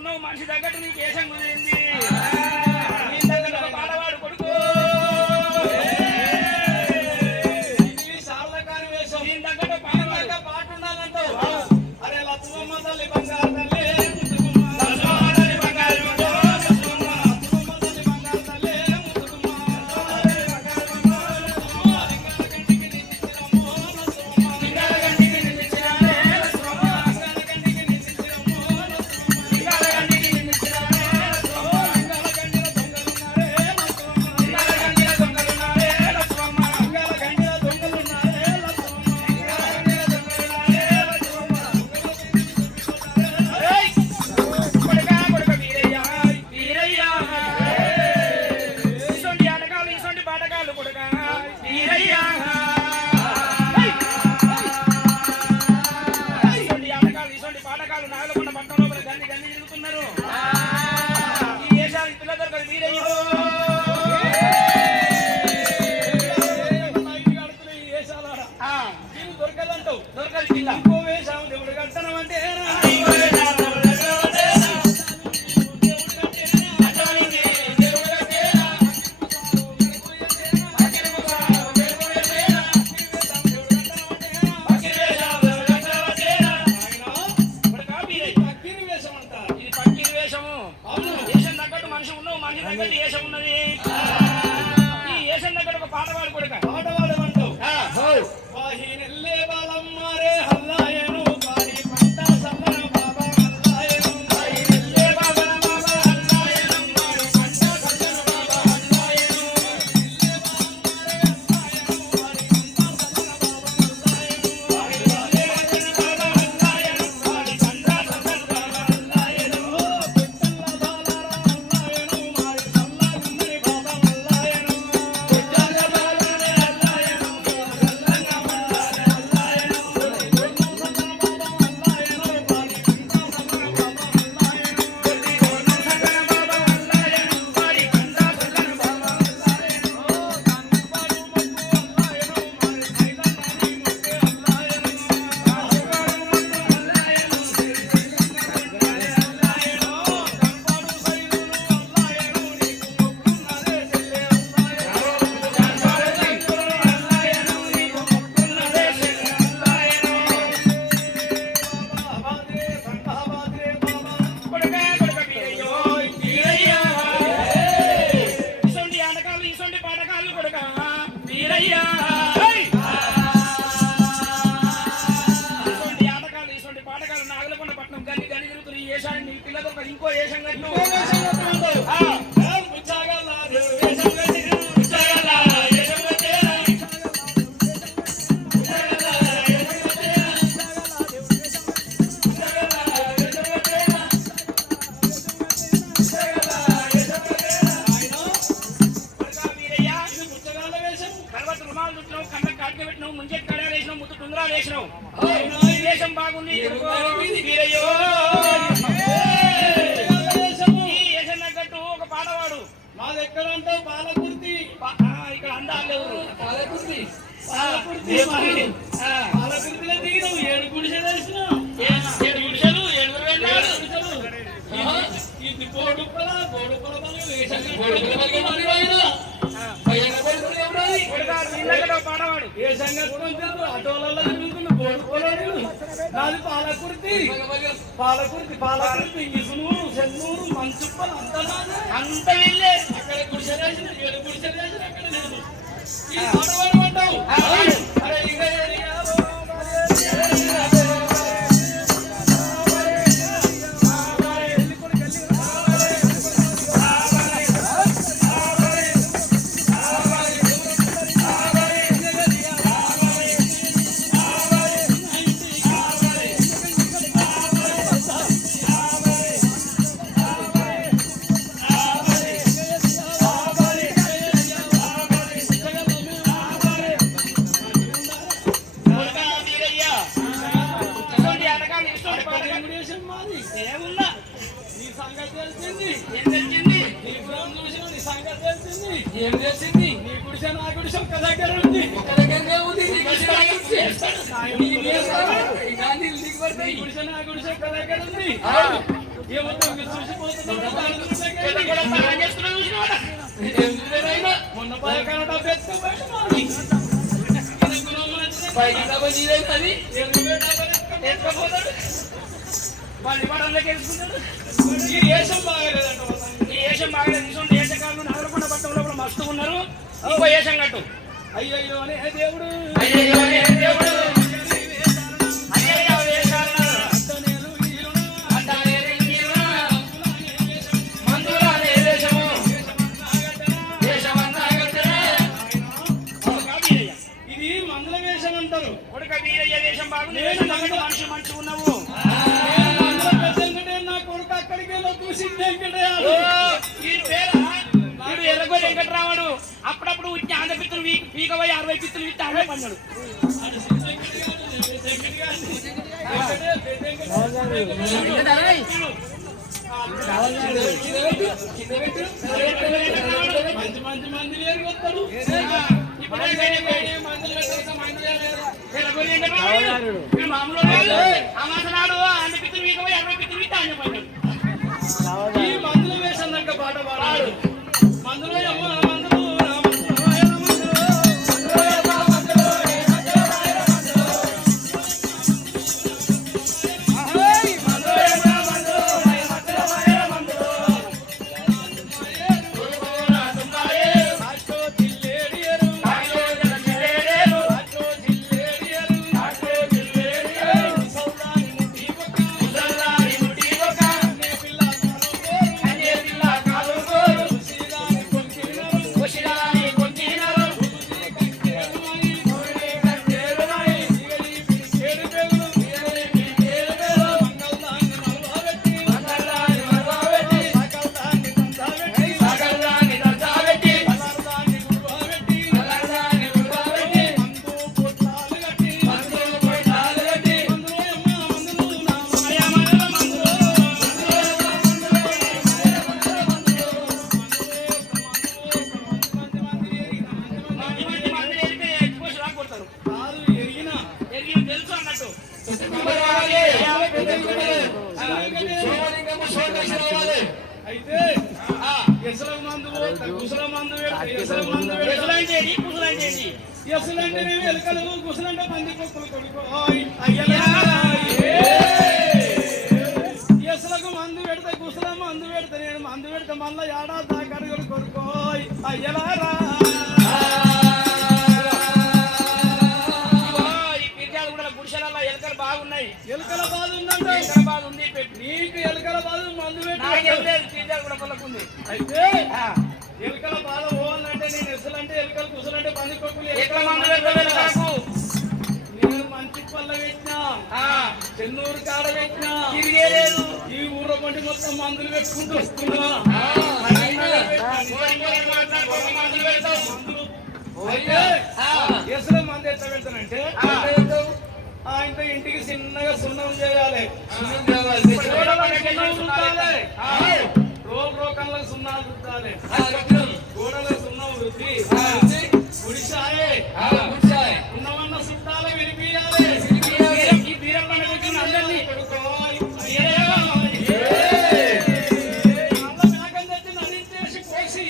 ఉన్నావు మనిషి తగ్గట్టు నీకు ఏషం కుదిరింది పాడవాడు కొడుకు దీని తగ్గట్టు పాట ఉండాలంటావు. అరే లక్ష్మమ్మ తల్లి బంగారు తల్లి ఇంకో ఏషం కట్టు దేశం బాగుంది తగ్గట్టు ఒక పాడవాడు మాది ఎక్కడంటే పాలకుర్తి ఇక్కడ అందాలు పాలకుర్తి పాలకుర్తిలో దిగినావు 7 గుడిసెలు వేసినావు 7 గుడిసెలు 7 ఇది గోడుపల పాడవాడు ఏ సంగతి ఆటోలలో నాది పాలకుర్తి ఇసునూరు చెన్నూరు మంచుప్పలు అంత వెళ్ళే అక్కడ గుడిసెలేసిన 7 గుడిసెలేసిన అక్కడ లేదు అంటావు. అరే ఇక ఏం చేసింది నీ గుడిసె నా గుడిసె ఒక్క దగ్గర ఉంది గుడిసె నా గుడిసె ఒక్క దగ్గర ఉంది మొన్న పైకాన పైకి డబ్బా నీదైతుంది ఎత్తుకపోతాడు వాళ్ళు ఇవ్వడంలోకి వేసుకుంటాడు. ఈ ఏషం బాగలేదంట, ఈ ఏషం బాగలేదు. ఇటువంటి ఏషకాలను నగరకొండ పట్టణంలో కూడా మస్తు ఉన్నారు. ఇంకో ఏషం కట్టు. అయ్యయ్యో అనే దేవుడు, అయ్యయ్యో అనే దేవుడు, మనిషి మంచి ఉన్నావు. నా కొడుకు అక్కడికి ఎర్రగొర్రె వెంకటరాముడు అప్పుడప్పుడు ఉచ్చి ఆంధ్రపిత్తులు పీకబోయి 60 పిత్తులు ఇస్తే అవే పన్నాడు. మంచి మంచి మంది లేరు వస్తాడు. మామూలు అమాసనాడు అన్ని పిత్తులు పీకబోయి 60 పిత్తులు ఇస్తే అవే పన్నాడు. ఈ మందుల వేషం దగ్గర పాట పాడాడు. మందులో అయితే ఎసలం మందు కుసల మందు ఎసలంటే ఎలుకలు కుసలంటే పంది కుక్కలు కొడుకు ఎసలకు మందు పెడితే కుసల మందు పెడితే నేను మందు పెడితే మళ్ళీ ఏడాది దాకా అడుగులు కొడుకో అయ్యలారా. బాగున్నాయి ఎలుకల బాధ ఉందంటే ఎలుకల బాధ ఉంది. నీకు ఎలుకల బాధ మందు పెట్టి అయితే ఎలుకల బాధ పోవాలంటే నేను ఎసలంటే ఎలుకలు కుసలంటే పంది కొడుకులు నేను మంచి పళ్ళ పెట్టినా చెన్నూరు కాడ పెట్టినా తిరిగేలేదు. ఈ ఊర్లో పండి మొత్తం మందులు పెట్టుకుంటూ వస్తున్నా. ఎసల మందు ఎట్లా పెడతానంటే ఆయనతో ఇంటికి చిన్నగా సున్నం చేయాలి. రోకన్లకు సున్నాలు రుద్దాలి. గోడలకు సున్నం రుద్ది గుడిసాయే ఉన్నవన్న చుట్టాలు వినిపించాలి. ఈ బీరం పండుగ వచ్చిన అందరినీ మేకం తెచ్చి నడించేసి కోసి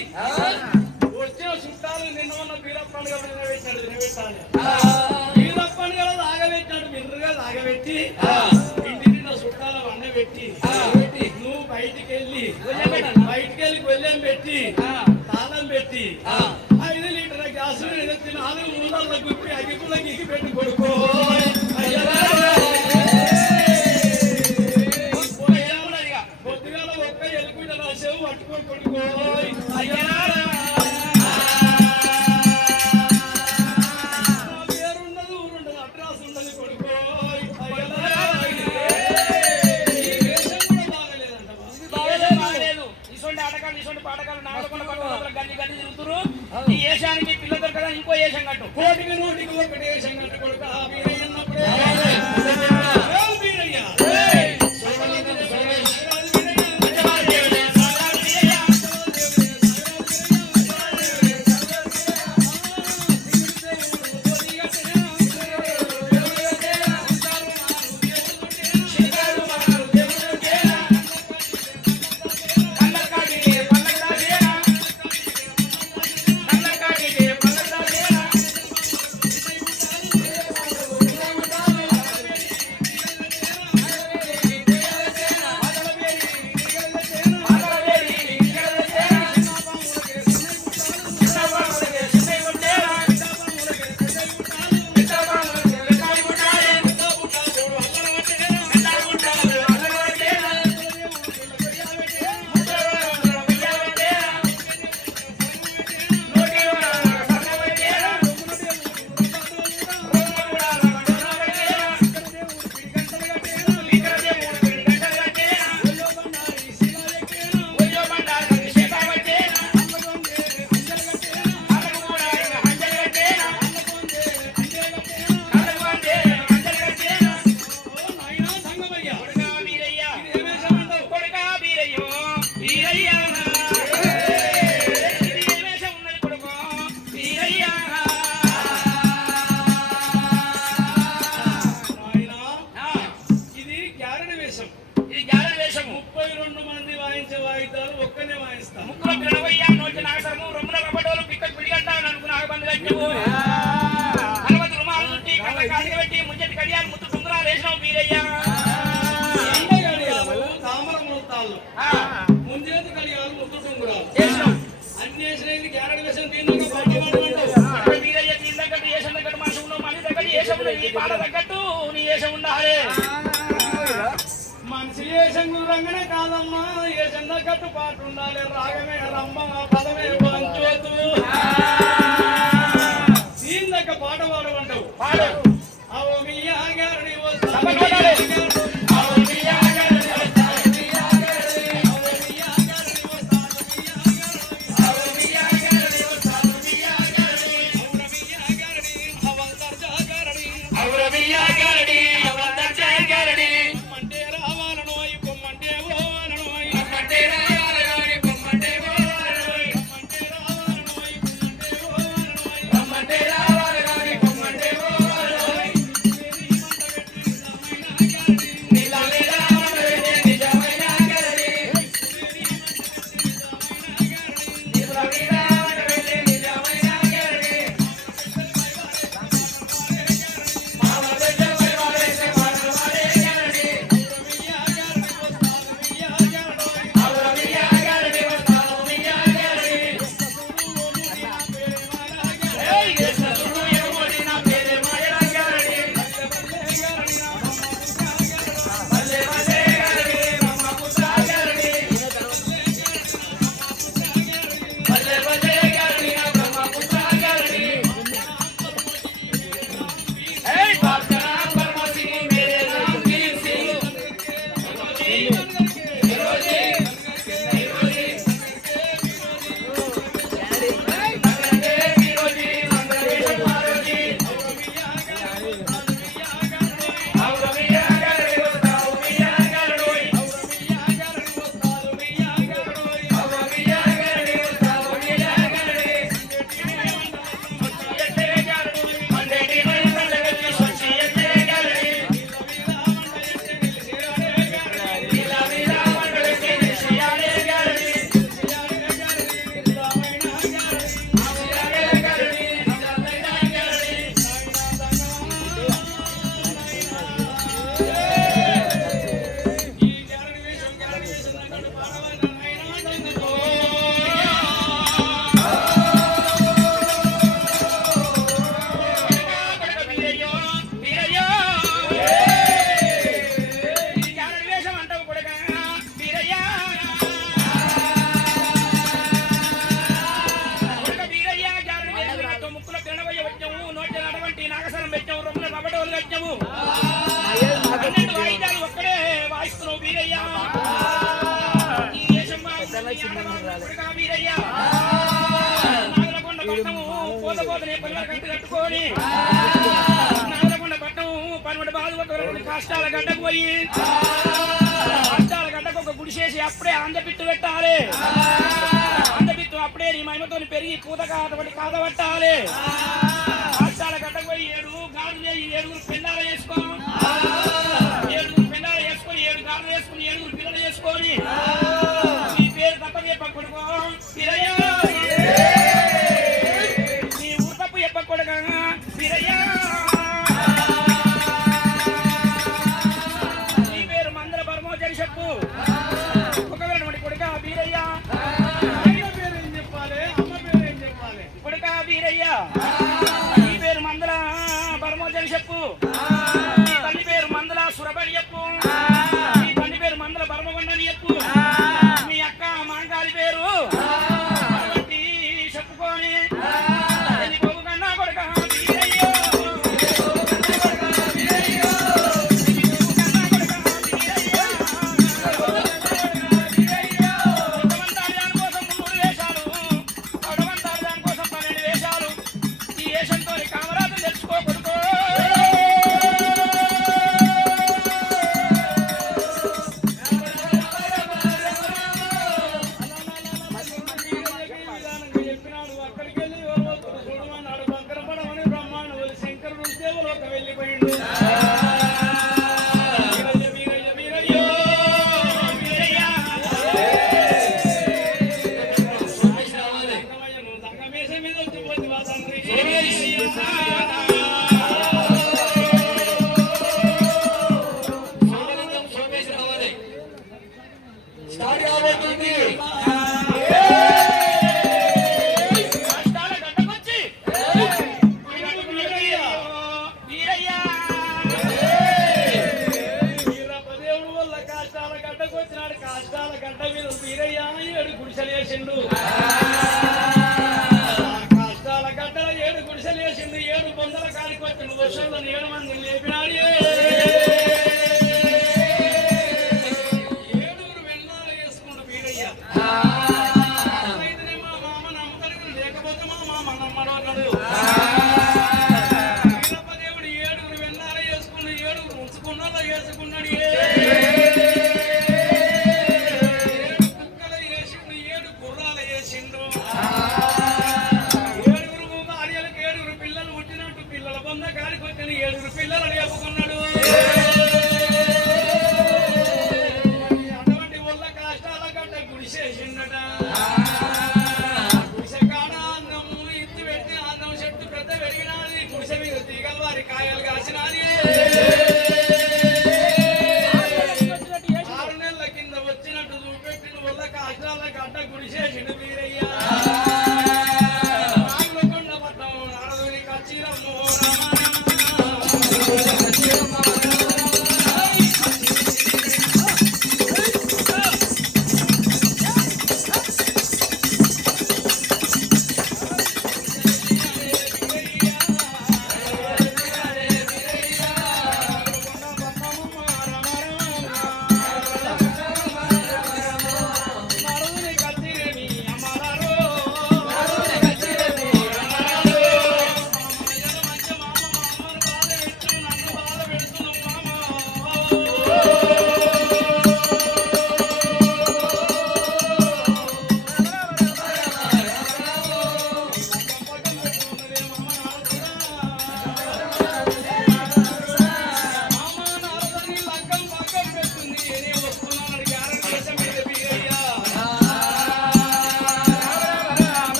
వచ్చిన చుట్టాలు నిన్న ఉన్న బీరం పండుగ నిలబెట్టాడు. బీరం పండుగలో లాగబెట్టాడు. మిర్రుగా లాగబెట్టి ఇంటి నిన్న చుట్టాల వండ పెట్టి నువ్వు బయటికి వెళ్ళి గొల్లెం పెట్టి తాళం పెట్టి 5 లీటర్ల గ్యాస్ 4 మూలల గుప్పి అగిపుల గిగి పెట్టి కొడుకో పొద్దుగాల ఒక్క ఎలుగుడ రాసేవు పట్టుకొని కొడుకో పేరుండదు ఊరుండదు అడ్రస్ ఉండదు కొడుకో. ఇటువంటి పాటకాలు నాగకొండ పట్టణంలో గల్లి గల్లి తిరుగుతురు. ఈ ఏషానికి పిల్ల దొరకదా ఇంకో ఏషం కట్టు. కోటికి 100కి ఏషం కట్టు కొడుక వీరయ్యన్నప్పుడే వీరయ్యా ఇది ఏ వేషం ఉన్నది కొడుకు వీరయ్యా ఇది గ్యారెడ్ వేషం. ఇది గ్యారెడ్ వేషం. 32 మంది వాయించే వాయిద్యాలు ఒక్కనే వాయిస్తా. ముక్కులో పిడవయ్యా నోటి నాగసరము రొమ్ముల రబ్బటోలు పిక్కలు పిడిగంట నలుగు నాగబంది కట్టవు అరవది రుమాలు చుట్టి కళ్ళ కాడికి పెట్టి ముంజటి కడియాలు ముత్తు టుంగురాలు వేసినావు వీరయ్యా తామర ముహూర్తాలు ముంజేతి కడియాలు ముత్తు టుంగురాలు వేసినావు అన్ని వేసినది గ్యారెడ్ వేషం. దీనికి పాట వీరయ్య దీని తగ్గట్టు వేషం తగ్గట్టు మనసు ఉన్నావు మళ్ళీ తగ్గట్టు వేషం ఉన్నది నీ పాట తగ్గట్టు నీ వేషం ఉండాలి మనిషి వేషం రంగనే కాదమ్మా వేషం తగ్గట్టు పాట ఉండాలి. రాగమే రమ్మ పదమే పంచోతు దీని దగ్గర పాట పాడమంటావు పాడు అవో మీ ఆగారని కష్టాల గడ్డకు పోయి కష్టాల గడ్డకు ఒక గుడిసేసి అప్పుడే అందపిట్టు పెట్టాలి. అందపిట్టు అప్పుడే నీ మహిమతో పెరిగి పూత కాద పట్టాలి. కష్టాల గడ్డకు పోయి 7 గాజులు 7 పిల్లలు వేసుకో 7 పిల్లలు వేసుకొని 7 గాజులు వేసుకుని 7 పిల్లలు వేసుకొని నీ పేరు తప్ప చెప్పకూడదు వీరయ్య నీ ఊరు తప్పు చెప్పకూడగా వీరయ్య చెప్పు ఒకవేళ కొడుక వీరయ్య పేరు ఏం చెప్పాలి అమ్మ పేరు ఏం చెప్పాలి కొడుక వీరయ్య ఈ పేరు మందల బర్మోజని చెప్పు ఈ తల్లి పేరు మందల సురబడి చెప్పు ఈ తల్లి పేరు మందల బర్మగొండని చెప్పు రాబోతుంది. కష్టాల గడ్డకొచ్చి వీరయ్యా వీరప్పదేవుడు వల్ల కష్టాల గడ్డకు వచ్చినాడు. కష్టాల గడ్డ మీద వీరయ్య ఏడు గుడిసెలు వేసిండు. కష్టాల గడ్డల ఏడు గుడిసెలు వేసిండు. 7 బొందల కాలికి వచ్చిన వర్షంలో 7 మందిని లేపినాడు. 7 వెన్నాలు వేసుకుండు వీరయ్య. అయితేనే మా మామ నమ్ముతాడు, లేకపోతే మా మామ నమ్మడు అన్నాడు. వీరప్పదేవుడు 7 వెన్నాలు వేసుకుండు. 7 ఉంచుకున్నలో వేసుకున్నాడు. 7 కుక్కలు వేసిండు. 7 గుర్రాలు వేసిండు. 7 భార్యలకు 7 పిల్లలు పుట్టినట్టు పిల్లల బొంద కాడికి వచ్చిన 7 పిల్లలు లేపుకున్నాడు. అటువంటి వల్ల కష్టాల గడ్డ గుడిసేసిండట. గుడిసె కాడ అన్నము ఇత్తి పెట్టి అన్నం చెట్టు పెద్ద పెరిగినది. గుడిసె మీద తీగల వారి కాయలు కాసినది. 6 నెలల కింద వచ్చినట్టు చూపెట్టిన వల్ల కష్టాల గడ్డ గుడిసేసిండు వీరయ్య. రాగులకొండ పట్టం నారదుని కచ్చిరమ్మో రామ నారదుని కచ్చిరేమి అమరారో. మంచి మామ మామను బాధ పెట్టు, నన్ను బాధ పెడుతును మామ.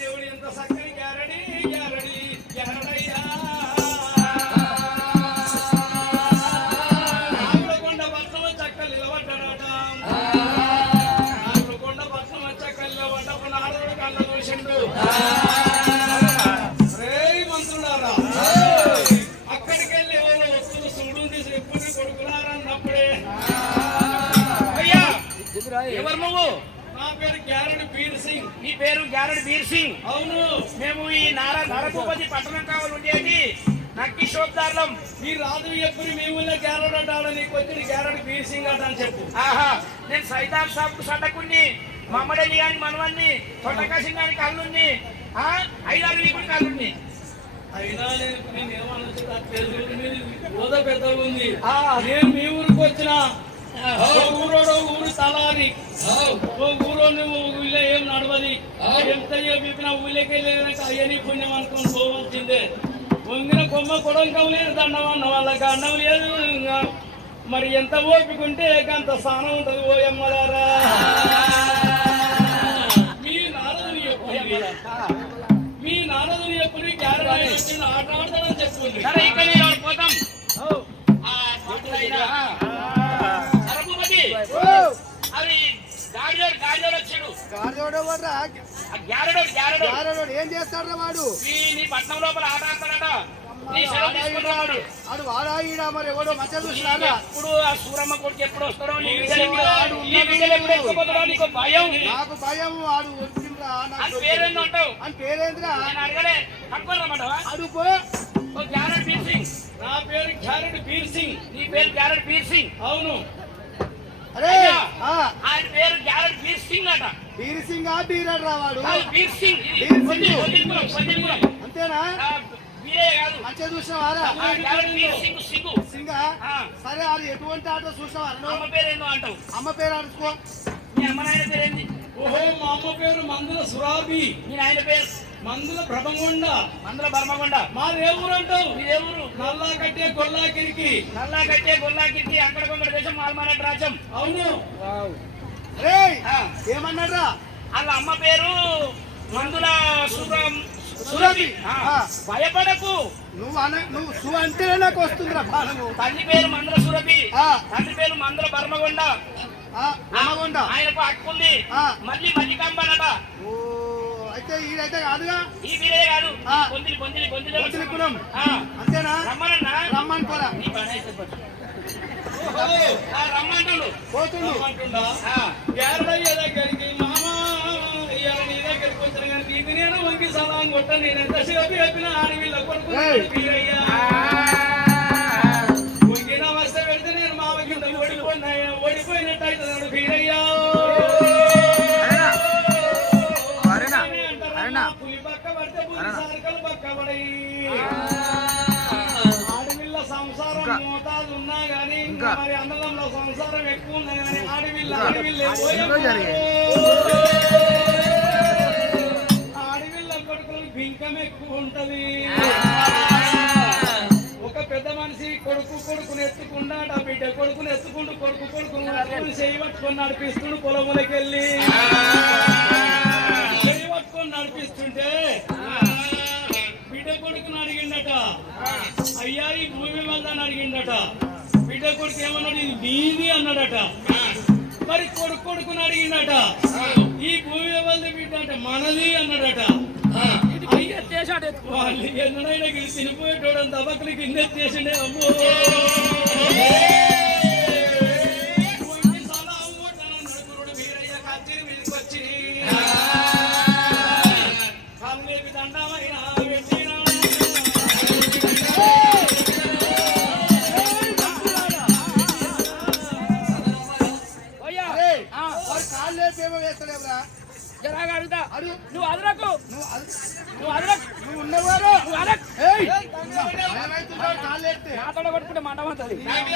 దేవుడు ఎంత చక్కని గ్యారడీ గ్యారడీ గ్యారడయ్యా. నాగులకొండ పట్నం చక్కలు నిలబడ్డాడట. నాగులకొండ పట్నం చక్కలు నిలబడ్డప్పుడు నారదుడు కళ్ళ చూసిండు. రేయ్ మంత్రులారా, అక్కడికి వెళ్ళి ఎవరో వస్తువులు సుడుని తీసి ఎప్పుడు కొడుకున్నారన్నప్పుడే అయ్యా ఎవరు నువ్వు? నా పేరు గ్యారడి బీర్ సింగ్. నీ పేరు గ్యారెడ్ బీర్ సింగ్. అవును, మేము ఈ నరభూపతి పట్టణం కావాలి ఉండేది నక్కి శోద్దారులం. మీ రాజు ఎప్పుడు మీ ఊళ్ళో గ్యారడ్ అంటాడు. నీకు వచ్చిన గ్యారడి బీర్ సింగ్ అంట అని చెప్పు. ఆహా నేను సైదాబ్ సాబ్ సడ్డకుని మమ్మడలి గాని మనవన్ని తొట్టకాసి గాని కళ్ళుని 5-6 వీపుడు కళ్ళుని. అయినా నేను ఏమన్నా హోదా పెద్దగా ఉంది. నేను మీ ఊరికి వచ్చిన ఊరోడో ఊరు తలారి. ఓ ఊరో నువ్వు ఊళ్ళో ఏం నడవది. ఎంత చెప్పినా ఊళ్ళోకి వెళ్ళేదాక అయ్యని పుణ్యం అనుకుని పోవాల్సిందే. వంగిన కొమ్మ కొడంకం లేదు, దండం అన్న వాళ్ళకి అన్నం లేదు. మరి ఎంత ఓపిక ఉంటే అంత స్థానం ఉంటుంది. ఓ ఎమ్మలారా, మీ నారదుని మీ నారదుని ఎప్పుడు గ్యారెంటీ వచ్చిన ఆట ఆడతాడని చెప్పుకుంది. సరే ఇక్కడ నేను పోతాం. నరభూపతి అవి గాడిలోడు వచ్చాడు. గ్యారెడోడు ఏం చేస్తాడు వాడు? నీ పట్నం లోపల ఆట ఆడతాడట. నీ సెలవు తీసుకుంటున్నాడు. వాడు వాడాయిడా మరి ఎవడో మధ్య చూసినాడా? ఎప్పుడు ఆ సూరమ్మ కొడుకు ఎప్పుడు వస్తాడో, నీ బిడ్డలు ఎప్పుడు ఎత్తుకుపోతాడో నీకు భయం. నాకు భయం. వాడు వచ్చిండ్రా అని పేరేందో అంటావు. అని పేరేంద్రా? నేను అడగలే కనుక్కోరమ్మంటావా? అడుపో. ఓ గ్యారెడ్ బీర్ సింగ్. నా పేరు గ్యారెడ్ బీర్ సింగ్. నీ పేరు గ్యారెడ్ బీర్ సింగ్. అవును. అరే ఆయన పేరు గ్యారెడ్ బీర్ సింగ్ అట. బీర్ సింగ్ బీరడ్రా వాడు? బీర్ సింగ్. బీర్ అంతేనా? వీరే కాదు. మంచిగా చూసినావారా? గ్యారెడ్ బీర్ సింగ్ సింగు. సింగా? సరే అది ఎటువంటి ఆట చూసినావా? అమ్మ పేరేందో అంటావు. అమ్మ పేరు అనుకో. మీ అమ్మ నాయన పేరేంది? ఓహో, మా అమ్మ పేరు మందుల సురాబి. మీ నాయన పేరు మందుల బ్రహ్మగొండ. మందుల బర్మగొండ. మా ఊరు అంటావు? మీదే ఊరు? నల్లా కట్టే గొల్లాకిరికి. నల్లా కట్టే గొల్లాకిరికి అక్కడ కొంగడ దేశం మాల్మానట్ రాజ్యం. అవును. అరే ఏమన్నాడ్రా? వాళ్ళ అమ్మ పేరు మందుల సురభి ఆ. భయపడకు. నువ్వు సు అంటేనే నాకు వస్తుందిరా బాణము. తల్లి పేరు మందల సురభి, ఆ. తండ్రి పేరు మందల బర్మగొండ. రామగొండ. ఆయనకు అక్కుంది ఆ. మళ్ళీ మల్లికాంబనట. ఓ అయితే ఈడైతే కాదుగా. ఈ వీరే కాదు, ఆ. పొందిలి పొందిలి పొందిలి పొందిలి కులం. ఆ. అంతేనా? రమ్మనన్నా రమ్మని పోరా. నీ పని అయితే పట్టు. రమ్మంటుండు. పోతుండు. అంటుండా ఆ. గ్యారడయ్య దగ్గరికి మామా ఇవాళ నీ దగ్గరికి వచ్చిన కానీ నీకు నేను వంకి సలాం కొట్ట నేను ఎంతసేపు చెప్పిన ఆడవిల్ల కొడుకు ఏయ్. వీరయ్యా వంకి నమస్తే పెడితే నేను మామకి ఓడిపోయినట్టయితే నాడు వీరయ్యా పులి పక్క పడితే పులి సారికలు పక్క పడయి ఆడవిల్ల సంసారం మోతాదు ఉన్నా గానీ ఇంకా మరి అన్నదంలో సంసారం ఎక్కువ ఉన్నా గానీ ఆడవిల్ల ఆడవిల్ల కొడుకులు బింకం ఎక్కువ ఉంటది. ఒక పెద్ద మనిషి కొడుకుని ఎత్తుకున్నాడు, ఆ బిడ్డ కొడుకుని ఎత్తుకుంటూ కొడుకుని చేయి పట్టుకొని నడిపిస్తుండు పొలములకెళ్ళి చేయి పట్టుకొని నడిపిస్తుంటే బిడ్డ కొడుకుని అడిగిండట, అయ్యా ఈ భూమి వల్ల అడిగిండట. బిడ్డ కొడుకు ఏమన్నాడు, ఇది నీది అన్నాడట. మరి కొడుకుని అడిగిండట, ఈ భూమి వల్ల బిడ్డ అంటే మనది అన్నాడట. వాళ్ళు ఎన్నడైనా తినిపోయేటోడు దబకులు కిందెత్తేసిండే. అమ్మో నడుకురుడు వీరయ్య కచ్చిరి మీదకి వచ్చి కళ్ళేపి దండమైన పెట్టినా వాడు కాళ్ళు లేపేమో వేస్తాడేవరా. జరాగా అడుగుతా. అడుగు. నువ్వు అదరకు, నువ్వు అదరకు, నువ్వు ఉన్నవారు. నువ్వు అదరకు. భయమవుతున్నాడు కాళ్ళు లేపితే. నాతో కొట్టుకుంటే మంట అవుతుంది. మంది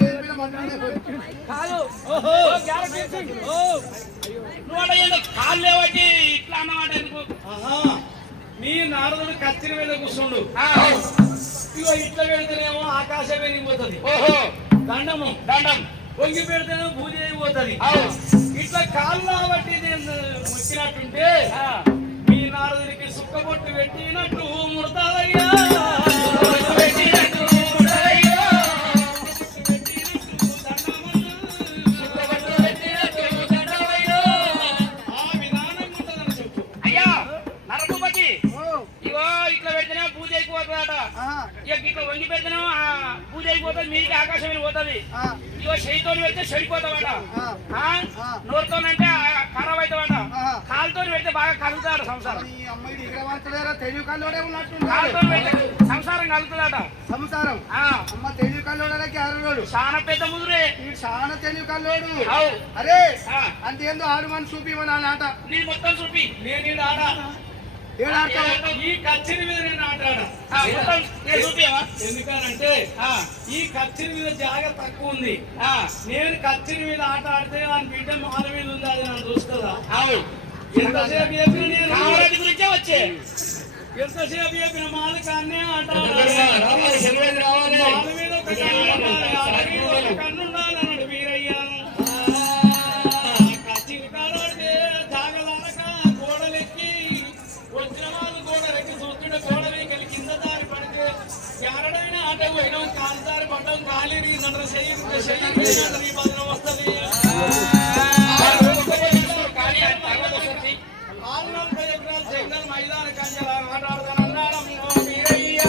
మీద మీద మంది మీద పోయి. కాదు గ్యారెంటీ ఇచ్చింది. నువ్వు అడగండి కాళ్ళు లేవట్టి ఇట్లా అన్నమాట ఎందుకు? నీ నారదుడు కత్తిరి మీద కూర్చుండు. ఇగో ఇట్లా పెడితేనేమో ఆకాశం వెళ్ళిపోతుంది, దండము దండం వంగి పెడితేనే పూజ అయిపోతుంది. ఇట్లా కాళ్ళు బట్టి వచ్చినట్టుంటే మీ నారదుడికి సుక్కబొట్టు పెట్టినట్టు ముడతాదయ్యా. ఆ విధానం ఉంటుందని చెప్పు. అయ్యా నరకుపతి, ఇగో ఇట్లా పెడితేనే పూజ అయిపోతుందట. ఇక ఇట్లా వంగి పెడితేనే పూజ అయిపోతుంది, మీకు ఆకాశం వెళ్ళిపోతుంది. ఇగో చెయ్యితో పెడితే చెడిపోతావట, నోరుతోనంటే ఖరాబ్ అవుతావట, కాలుతో పెడితే బాగా కలుగుతాడు సంసారం. ఈ అమ్మాయి ఇక్కడ పడతలేరా? తెలివి కల్లోడే ఉన్నట్టు. కాలుతో పెడితే సంసారం కలుగుతుందట. సంసారం అమ్మ తెలివి కల్లోడే క్యారలోడు. చాలా పెద్ద ముదురే. ఈ చాలా తెలివి కల్లోడు. అవు. అరే అంతేందో ఆడుమని చూపిమని ఆట. నీ మొత్తం చూపి. నేను ఆడ ఏడాడతావు? ఈ కచ్చిరి మీద నేను ఆటాడా. మొత్తం చూపివా? ఎందుకనంటే ఈ కచ్చిరి మీద జాగ తక్కువ ఉంది. నేను కచ్చిరి మీద ఆట ఆడితే నా బిడ్డ మాల మీద ఉంది, అది నన్ను చూస్తుందా? ఎంతసేపు చెప్పిన నేను కామరాజు గురించే వచ్చే. ఎంతసేపు చెప్పిన మాల కాన్నే ఆట మాల మీద ఒక కన్ను ఉండాలి అన్నాడు వీరయ్య. కచ్చిరి కాడాడితే జాగలాడక గోడలెక్కి వచ్చిన వాళ్ళు గోడలెక్కి చూస్తుంటే గోడలెక్కి కింద దారి పడితే ఎరడైనా ఆట పోయినాం, కాలు దారి పడ్డాం, కాలి నన్ను చెయ్యి భద్రం వస్తుంది. జంగల్ మైదాన కంచెల ఆటాడుతానన్నాడు వీరయ్య.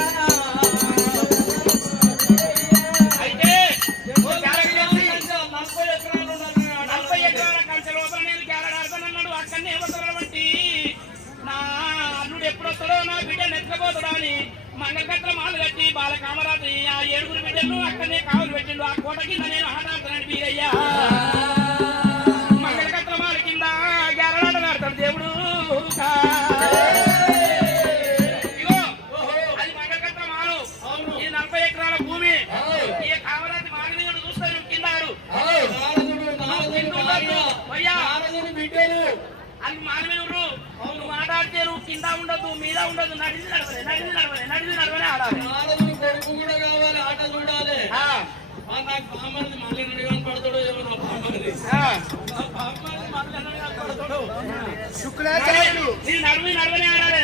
అయితే 40 40 ఎకరాలు ఎకరాల కంచె లోపల నేను కేరడాడతానన్నాడు. అక్కడనే వదలడం వంటి నా అల్లుడు ఎప్పుడు వస్తాడో, నా బిడ్డ నెత్తపోతాడా అని మంగళకత్ర మాలు కట్టి బాలకామరాజు ఆ 7 బిడ్డలు అక్కడనే కావులు పెట్టిండు. ఆ కోట కింద నేను ఆటాడుతానండి వీరయ్య. మంగళకత్ర మాల కింద కేరడాడతాడు దేవుడు. ఇగో అది మంగళకత్ర మాలు. ఈ 40 ఎకరాల భూమి ఈ కామరాజు మాల మీద చూస్తాడు కింద ఆడు. బిడ్డలు అది మానవుడు. నువ్వు మాట్లాడితే నువ్వు కింద ఉండదు, మీద ఉండదు, నడిచి నడవని ఆడాలి. నారదుని కొడుకు కూడా కావాలి, ఆట చూడాలి. నాకు బామ్మది మళ్ళీ నడిగా పడతాడో ఏమో, నా బామ్మది బామ్మది మళ్ళీ నడిగా పడతాడు. శుక్రాచార్యుడు నీ నడవని ఆడాలి.